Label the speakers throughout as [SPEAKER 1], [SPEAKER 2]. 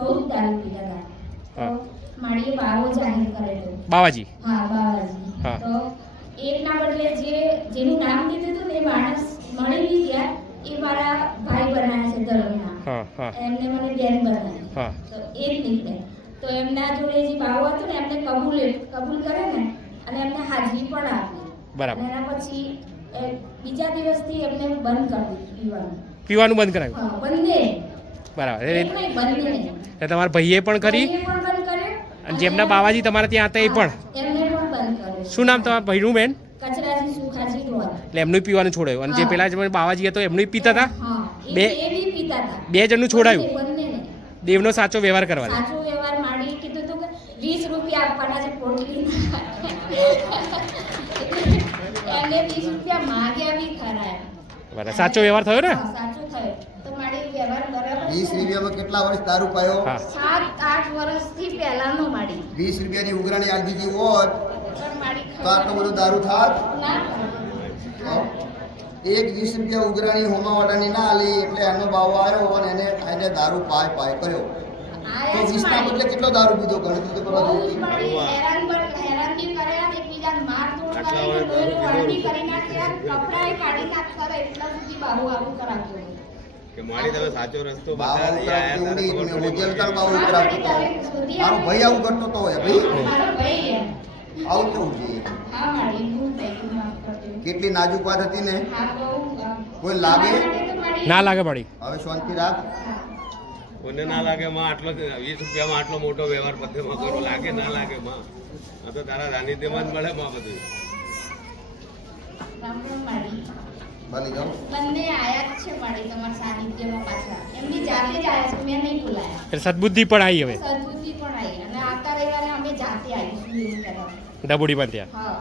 [SPEAKER 1] બહુ દારૂ પીતા હતા. તો માળીએ બાવો જાહેર કરેલો.
[SPEAKER 2] બાવાજી?
[SPEAKER 1] હા બાવાજી. તો એના બદલે જે જેનું નામ દીધું હતું તે માણસ મળી ગયા એ મારા ભાઈ બનાવ્યા છે ધર્મના. એમને મને બેન બનાવી. તો એ જ નીકળે. તો એમના જોડે જે બાવો હતો ને એમને કબૂલ કબૂલ કરે ને અને એમને હાજરી પણ આપી.
[SPEAKER 2] બરાબર.
[SPEAKER 1] એના પછી બીજા દિવસથી એમને બંધ કરી દીધું પીવાનું.
[SPEAKER 2] પીવાનું બંધ કરાવ્યું?
[SPEAKER 1] બંને
[SPEAKER 2] બરાબર.
[SPEAKER 1] એક
[SPEAKER 2] એ
[SPEAKER 1] નહીં, બંને નહીં.
[SPEAKER 2] એ તમારા ભાઈએ પણ કરી અને જેમના બાવાજી તમારા ત્યાં હતા એ પણ. શું નામ તમારા ભાઈનું બેન? એટલે એમનું પીવાનું છોડાયું. અને જે. પેલા જે બાવાજી હતો એમનું પીતા હતા? બે-
[SPEAKER 1] બી
[SPEAKER 2] જણનું છોડાયું? દેવનો સાચો વ્યવહાર કરવાનો.
[SPEAKER 1] સાચો વ્યવહાર માડી કીધું હતું વીસ રૂપિયા આપવાના છે પોટલી એમને વીસ રૂપિયા માંગ્યા બી ખરા
[SPEAKER 2] બરાબર. સાચો વ્યવહાર થયો ને?
[SPEAKER 1] સાચો થયો. તો માડી વ્યવહાર
[SPEAKER 3] વીસ રૂપિયામાં કેટલા વર્ષ દારૂ પાયો?
[SPEAKER 1] સાત આઠ વર્ષથી પહેલાનો માડી.
[SPEAKER 3] વીસ રૂપિયાની ઉઘરાણી આપી દીધી હોત તો આટલો બધો દારૂ થાત? એક વીસ રૂપિયા ઉઘરાણી હોમાવાળાની ના આલી એટલે એનો ભાવ આવ્યો અને એને એને દારૂ પાય પાય કર્યો. તો વીસના બદલે કેટલો દારૂ પીધો? ગણતરી તો કરવા
[SPEAKER 1] કાઢી નાખતા એટલા સુધી આવું હતો.
[SPEAKER 4] કે મારી તમે સાચો રસ્તો
[SPEAKER 3] મારો ભાઈ આવું કરતો તો હોય ભાઈ. આવું કેવું જોઈએ. કેટલી નાજુક વાત હતી ને? કોઈ લાગે?
[SPEAKER 2] ના લાગે પડી
[SPEAKER 3] હવે શાંતિ રાખ.
[SPEAKER 4] કોને ના લાગે માં આટલો વીસ રૂપિયામાં આટલો મોટો વ્યવહાર બધે માં કરો. લાગે ના લાગે માં? આ તો તારા સાનિધ્યમાં જ મળે માં બધું.
[SPEAKER 1] રામ રામ માડી.
[SPEAKER 3] ભલી જાઓ
[SPEAKER 1] બંને આયા છે માડી તમારા સાનિધ્યમાં પાછા. એમની જાતે જ આયા છે મેં નહીં બોલાયા.
[SPEAKER 2] એટલે સદબુદ્ધિ પણ આવી હવે?
[SPEAKER 1] સદબુદ્ધિ પણ આવી. અને આવતા રવિવારે અમે જાતે આવીશું
[SPEAKER 2] ડબુડી પણ ત્યાં?
[SPEAKER 1] હા.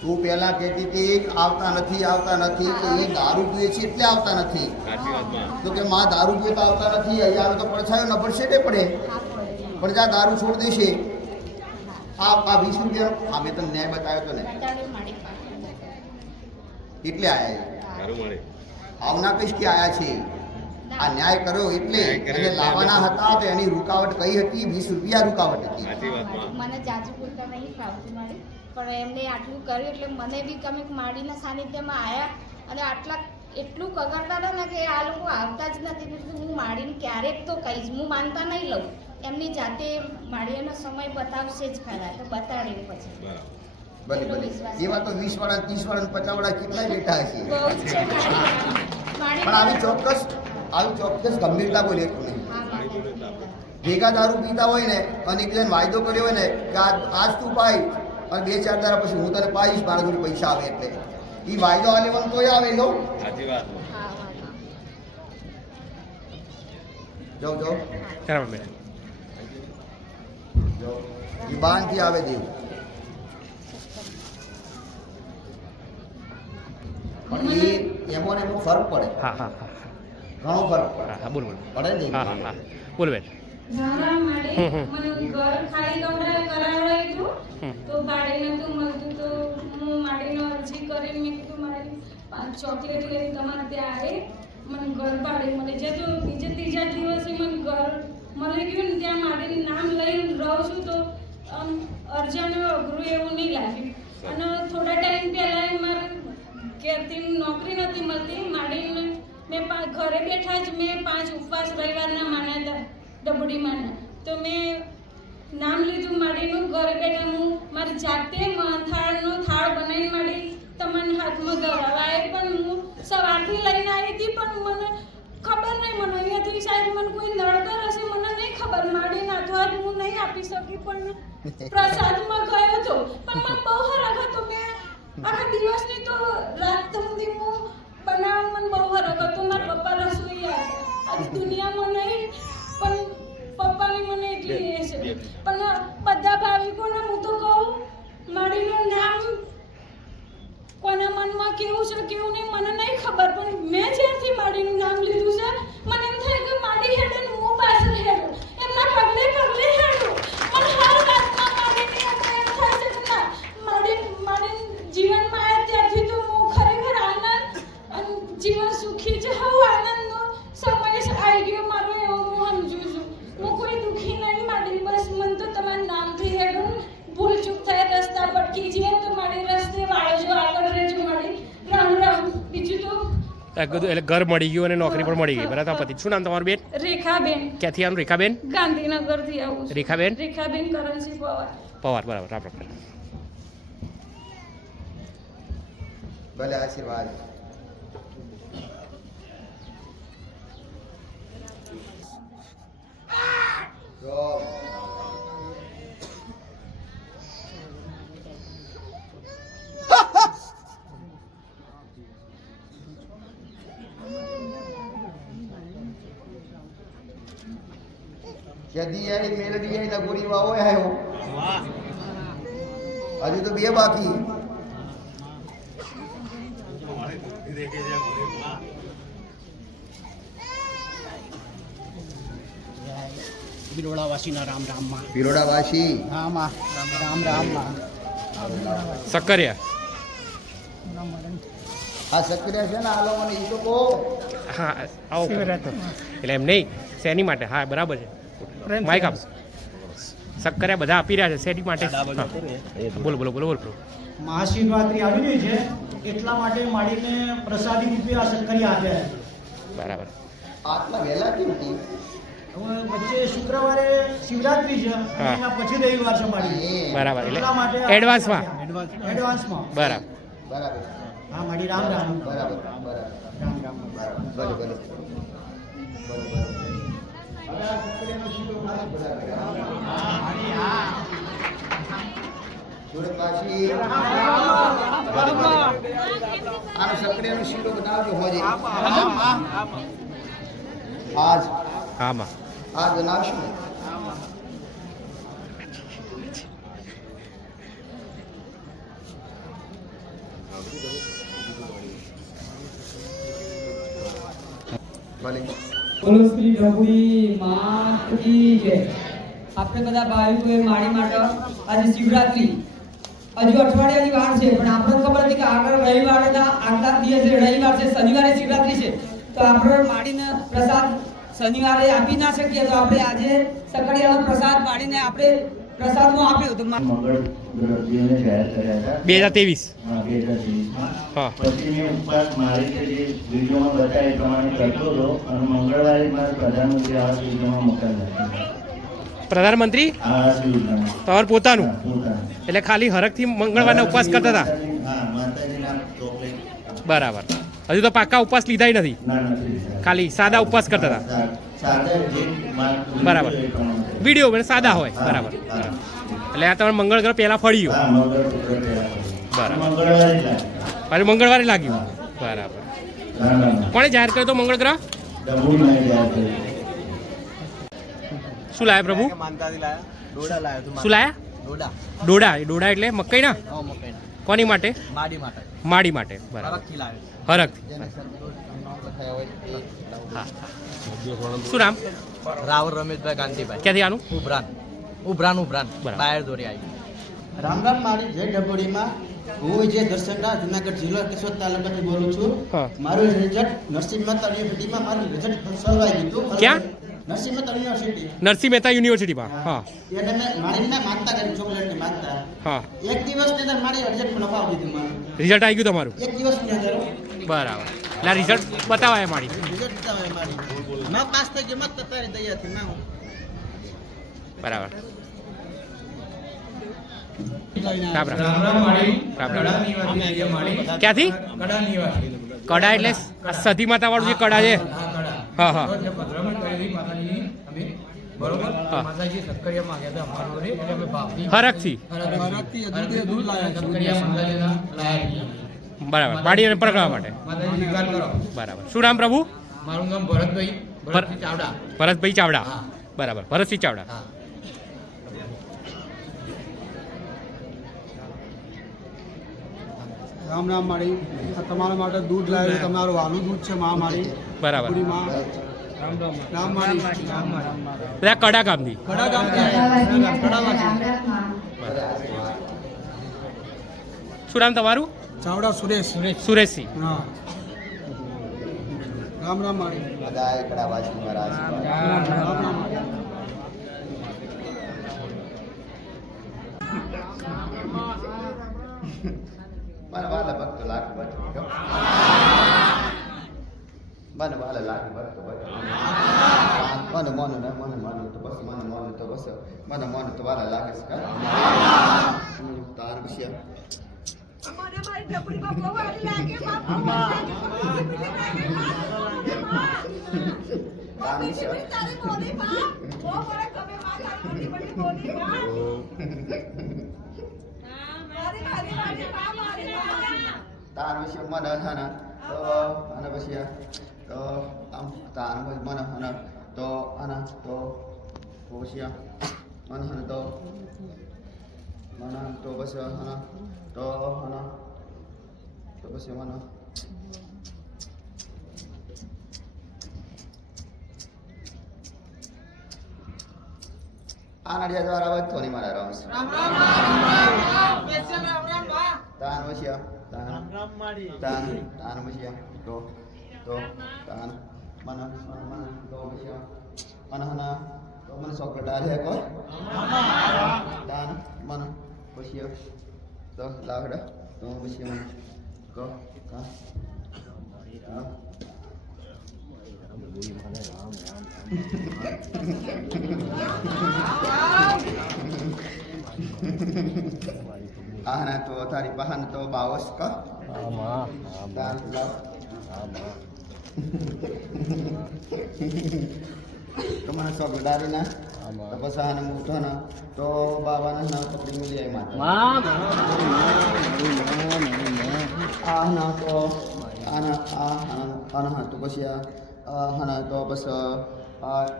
[SPEAKER 3] તું પહેલા કહેતી હતી આવતા નથી આવતા નથી. તો એ દારૂ પીએ છે એટલે આવતા નથી. તો કે માં દારૂ પીએ તો આવતા નથી અહીંયા આવે તો પડછાયો ન પડશે તે પડે. પણ જ્યાં દારૂ છોડ દેશે. આ આ વીસ રૂપિયા આ મેં તને ન્યાય બતાવ્યો તો ને. એટલે.
[SPEAKER 4] સારું
[SPEAKER 3] આવના કહીશ આયા છે. આ ન્યાય કર્યો એટલે એને લાવવાના હતા તો એની રૂકાવટ કઈ હતી? વીસ રૂપિયા રૂકાવટ હતી.
[SPEAKER 1] મને જાજુ બોલતા નહીં ફાવતું માડી પણ એમને આટલું કર્યું એટલે મને બી તમે માડીના સાનિધ્યમાં આવ્યા અને આટલા એટલું કગરતા હતા ને કે આ લોકો આવતા જ નથી. એટલે હું માડીને ક્યારેક તો કહીશ. હું માનતા નહીં લઉં. એમની જાતે માળીઓનો સમય બતાવશે જ ખરા તો બતાડે પછી.
[SPEAKER 3] ભલે ભલે એવા તો વીસ વાળા ત્રીસ વાળા પચાસ વાળા કેટલાય બેઠા હશે? પણ આવી ચોક્કસ આવી ચોક્કસ ગંભીરતા
[SPEAKER 4] આપણે
[SPEAKER 3] ભેગા દારૂ પીતા હોય ને અને એકબીજાને વાયદો કર્યો હોય ને કે આજ તું પાઈ અને બે ચાર દારા પછી હું તને પાઈશ મારા જોડે પૈસા આવે એટલે. એ વાયદો આ લેવાનું તોય આવે લો.
[SPEAKER 4] સાચી વાત.
[SPEAKER 3] જાઓ જાઓ.
[SPEAKER 2] બરાબર બેન
[SPEAKER 3] આવે દેવ પણ એ એમાં એમાં ફરક પડે.
[SPEAKER 2] હા હા હા
[SPEAKER 3] ઘણો ફરક પડે.
[SPEAKER 2] હા હા બોલ બોલ.
[SPEAKER 3] પડે ને
[SPEAKER 2] હા હા હા. બોલ બેન.
[SPEAKER 5] ધારા માડે
[SPEAKER 2] હમ હમ.
[SPEAKER 5] મને ઘર ખાલી કમરા હતું તો ભાડે નતું મળતું તો હું માડીનો અરજી કરીને મેં કીધું મારી પાંચ ચોકલેટ લઈને તમારે ત્યાં આવે. મને ઘર ભાડે મળે. છે તો બીજે ત્રીજા દિવસે મને ઘર મળી ગયું ને ત્યાં માડીનું નામ લઈને રહું છું તો આમ અર્જન્ટ અઘરું એવું નહીં લાગ્યું અને થોડા ટાઈમ પહેલાં મારે ઘેરથી નોકરી નથી મળતી, માડીને મેં ઘરે બેઠા જ મેં પાંચ ઉપવાસ રવિવારના માન્યા હતા ડબડીમાંના તો મેં નામ લીધું માડીનું, ઘરે બેઠા હું મારી જાતે થાળનો થાળ બનાવીને માડી, તમને હાથમાં ગવાવા એ પણ હું સવારથી લઈને આવી હતી પણ મને ખબર નહીં, મને અહીંયાથી શાયદ મને કોઈ નડતર હશે, મને નહીં ખબર. માડીને અથવા હું નહીં આપી શકી પણ પ્રસાદમાં ગયો હતો પણ મને બહુ હરખ હતો. મેં આખા દિવસની તો રાત સુધી હું બનાવવા મને બહુ હરખ હતો. મારા પપ્પા રસોઈ આજ દુનિયામાં નહીં પણ પપ્પાની મને એટલી એ છે. પણ બધા ભાવિકોને હું તો કહું માડીનું નામ કોના મનમાં કેવું છે કેવું નહીં મને નહીં ખબર પણ મેં જ્યારથી માડીનું નામ લીધું છે
[SPEAKER 2] એટલે ઘર મળી ગયું અને નોકરી પણ મળી ગઈ. બરાબર પતિ શું નામ તમારું બેન?
[SPEAKER 5] રેખાબેન.
[SPEAKER 2] ક્યાંથી આવું? રેખાબેન?
[SPEAKER 5] ગાંધીનગરથી આવું
[SPEAKER 2] રેખાબેન?
[SPEAKER 5] રેખાબેન કરણસિંહ પવાર.
[SPEAKER 2] પવાર બરાબર રામ રામ.
[SPEAKER 3] ભલે આશીર્વાદ. જો. યદી આઈ મેલડી આઈ લગોરી વાવો આયો.
[SPEAKER 4] વાહ.
[SPEAKER 3] હજુ તો બે બાકી.
[SPEAKER 6] બિરોડાવાસીના રામ રામમાં.
[SPEAKER 3] બિરોડાવાસી હા
[SPEAKER 6] રામા રામ રામમાં.
[SPEAKER 2] સક્કરિયા.
[SPEAKER 3] આ સક્કરિયા છે ને આલો મને ઈ તો કહો
[SPEAKER 2] હા આવો. એટલે એમ નહીં શેની માટે? હા બરાબર છે. માઇક આપ સક્કરિયા બધા આપી રહ્યા છે. શેની માટે. બોલો બોલો બોલો બોલો બોલો.
[SPEAKER 6] મહાશિવરાત્રિ આવી રહી છે. એટલા માટે માડીને પ્રસાદી રૂપે આ સક્કરિયા આપ્યા
[SPEAKER 2] બરાબર.
[SPEAKER 3] આટલા વહેલા કેમ
[SPEAKER 6] વચ્ચે શુક્રવારે શિવરાત્રિ છે.
[SPEAKER 2] હા.
[SPEAKER 6] એના પછી રવિવાર છે માડી.
[SPEAKER 2] બરાબર
[SPEAKER 6] એટલા
[SPEAKER 2] એડવાન્સમાં
[SPEAKER 6] એડવાન્સમાં
[SPEAKER 2] બરાબર.
[SPEAKER 3] બરાબર.
[SPEAKER 6] હા માડી રામ રામ.
[SPEAKER 3] બરાબર બરાબર.
[SPEAKER 6] રામ રામ.
[SPEAKER 3] ભલે ભલે ભલે ભલે હવે આ સક્રિયનો શીલો ખાલી બધા સુરતવાસી આનો સક્રિયનો શીલો બનાવજો હોજે આજ
[SPEAKER 2] હામાં
[SPEAKER 3] આજ બનાવશું ભલે
[SPEAKER 7] બોલો શ્રી પ્રભુની જય. આપણે બધા ભાઈઓએ મારી માટે આજે શિવરાત્રી. હજુ અઠવાડિયાની વાર છે, પણ આપણને ખબર હતી કે આગળ રવિવારે આગલા દિવસે રવિવાર છે, શનિવારે શિવરાત્રી છે. તો આપણે માડીને પ્રસાદ શનિવારે આપી ના શકીએ, તો આપણે આજે સકડિયાનો પ્રસાદ માડીને આપણે પ્રસાદમાં આપ્યો તો
[SPEAKER 8] મંગળ દ્રવ્યોને જાહેર કર્યા હતા.
[SPEAKER 2] બે હજાર ત્રેવીસ.
[SPEAKER 8] હા, બે હજાર ત્રેવીસમાં. પછી મેં ઉપવાસ મારી રીતે જે વિડીયોમાં બતાવ્યા એ પ્રમાણે કરતો હતો. અને મંગળવારે મારે પ્રધાનમંત્રી આવાસ યોજનામાં મકાન
[SPEAKER 2] પ્રધાનમંત્રી? તમારું પોતાનું?
[SPEAKER 8] પોતાનું.
[SPEAKER 2] એટલે ખાલી હરખથી મંગળવારના ઉપવાસ કરતા હતા?
[SPEAKER 8] હા માતાજીના ચોકલેટ.
[SPEAKER 2] બરાબર. હજુ તો પાકા ઉપવાસ લીધા નથી. ખાલી સાદા ઉપવાસ કરતા હતા? બરાબર. વીડિયો મને સાદા હોય. બરાબર. એટલે આ તમારે મંગળ ગ્રહ પહેલા ફળી ગયું
[SPEAKER 8] હા, મંગળ શુક્ર પહેલા કર્યું.
[SPEAKER 2] બરાબર.
[SPEAKER 8] મંગળવારે લાગ્યું.
[SPEAKER 2] પાછું મંગળવારે લાગ્યું. બરાબર. કોણે જાહેર કર્યો તો મંગળ ગ્રહ. શું લાયા પ્રભુ? શું લાયા? ડોડા. ડોડા. એટલે
[SPEAKER 9] મકઈ ના
[SPEAKER 2] કોની માટે?
[SPEAKER 9] માડી માટે.
[SPEAKER 2] માડી માટે. બરાબર.
[SPEAKER 9] હરખથી
[SPEAKER 3] હોય એ
[SPEAKER 2] શું નામ?
[SPEAKER 9] રાવલ રમેશભાઈ ગાંધીભાઈ.
[SPEAKER 2] ક્યાંથી આનું?
[SPEAKER 9] ઉભરાન ઉભરાન ઉભરાન. બાયર દોરી આવી.
[SPEAKER 6] રામ રામ મારી જય ડબોડીમાં હું જે દર્શનરા જુનાગઢ જિલ્લો કેશોદ તાલુકાથી બોલું છું
[SPEAKER 2] હા.
[SPEAKER 6] મારું રિઝલ્ટ નરસિંહ મહેતા યુનિવર્સિટીમાં મારું રિઝલ્ટ સળવાઈ ગયું
[SPEAKER 2] ક્યાં?
[SPEAKER 6] નરસિંહ મહેતા યુનિવર્સિટી
[SPEAKER 2] નરસિંહ મહેતા યુનિવર્સિટીમાં હા.
[SPEAKER 6] એને મેં મારી મેં માનતા કરી ચોકલેટની માનતા.
[SPEAKER 2] હા.
[SPEAKER 6] એક દિવસની અંદર મારી રિઝલ્ટ લખાવી દીધું મારું.
[SPEAKER 2] રિઝલ્ટ આવી ગયું તમારું.
[SPEAKER 6] એક દિવસની અંદર.
[SPEAKER 2] બરાબર. એટલે રિઝલ્ટ બતાવાય એ
[SPEAKER 6] રિઝલ્ટ મારી. ન પાસ થઈ ગયો મત તારી દયાથી ના હું
[SPEAKER 2] બરાબર. ક્યાંથી? કડા એટલે સતી માતા વાળું જે કડા છે? હા હા હા. બરાબર પાડી અને પરગળવા માટે. બરાબર. શું નામ પ્રભુ?
[SPEAKER 10] મારું નામ ભરતભાઈ
[SPEAKER 2] ભર-
[SPEAKER 10] ચાવડા.
[SPEAKER 2] ભરતભાઈ ચાવડા. બરાબર ભરતસિંહ ચાવડા.
[SPEAKER 6] રામ રામ મારી તમારા માટે દૂધ લાવ્યું તમારું વાલું દૂધ છે મા મારી
[SPEAKER 2] બરાબર.
[SPEAKER 6] પૂરી માં. રામ મારી રામ મારી
[SPEAKER 2] કડા ગામની
[SPEAKER 6] કડા કડામાંથી
[SPEAKER 2] શું નામ તમારું?
[SPEAKER 6] ચાવડા સુરેશ
[SPEAKER 2] સુરેશસિંહ
[SPEAKER 6] હા રામ રામ મારી
[SPEAKER 3] બધાએ કડાવાસી મારા આશીર્વાદ.
[SPEAKER 6] રામ રામ મારી
[SPEAKER 3] મારા વાલા ભક્તો લાખ ભક્તો. મને વાલા લાગે બસ તો બસ મને મન ને મને મન તો બસ મને મન તો બસ મને મન તો વાલા લાગે છે કા તાર પછી તાર પછી તાર વિશે મને હને તો અને પછી તો આમ તાર મને હને તો આના તો પછી મને તો મને તો પછી હને તો હને તો પછી મને આ નડિયા દ્વારા વધતો નહીં મારા રામ તાન આ તાન તાન તાન આ તો તો તાન મન મન મન તો પછી મન હના તો મને ચોકલેટ લે કો પછી તો લાગડા તો પછી મન કો કા હા. આના તો તારી બહાન તો બાવસ કા? તાન લાવ. તમારા દાડી ના? પછી આને મોટો ના તો બાબાના ના પકડી મિલી આવી માતા આ ના તો આના આ આના આના તો પછી આ આ હાના તો બસ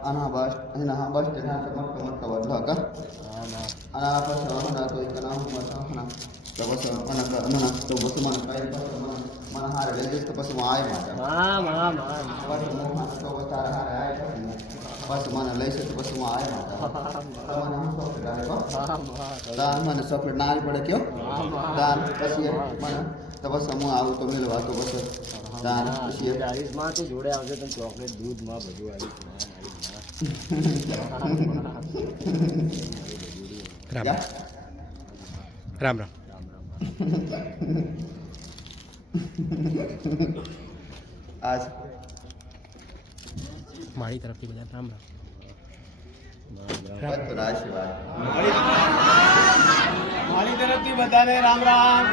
[SPEAKER 3] આના બસ એના બસ તેના તો મત મત બદલો કા? આના પછી હાના તો એક નામ મત હાના તો બસ મને મને તો બસ મને કાઈ બસ મને મને હારે લઈ તો પછી હું આય માતા બસ હું તો બસ તારા હારે આય પછી મને લઈશ તો પછી હું આય મને હું ચોકલેટ આવે કો દાન મને ચોકલેટ ના આવી પડે કયો? દાન પછી મને તો બસ હું આવું તો મેળવા તો બસ દાન પછી
[SPEAKER 9] તું જોડે આવશે તો ચોકલેટ દૂધમાં બધું આવી
[SPEAKER 2] રામ. રામ રામ.
[SPEAKER 3] આજ
[SPEAKER 2] મારી તરફથી બધા રામ રામ
[SPEAKER 9] મારી તરફથી બધાને રામ રામ.